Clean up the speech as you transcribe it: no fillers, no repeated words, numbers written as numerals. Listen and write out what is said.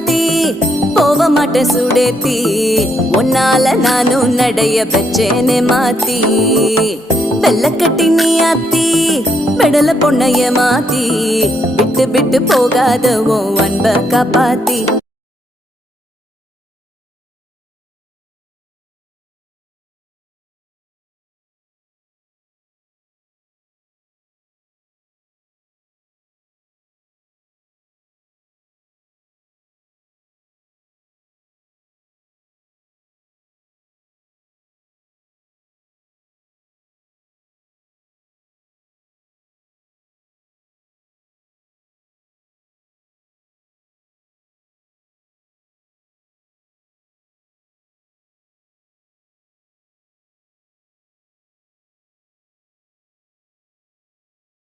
ராசாத்தி போக மாட்டேன் சுடேத்தி உன்னால நானும் நடைய பெச்சேனே மாத்தி வெள்ளக்கட்டி நீ ஆத்தி பெடல பொண்ணைய மாத்தி விட்டு விட்டு போகாத உன் அன்ப காப்பாத்தி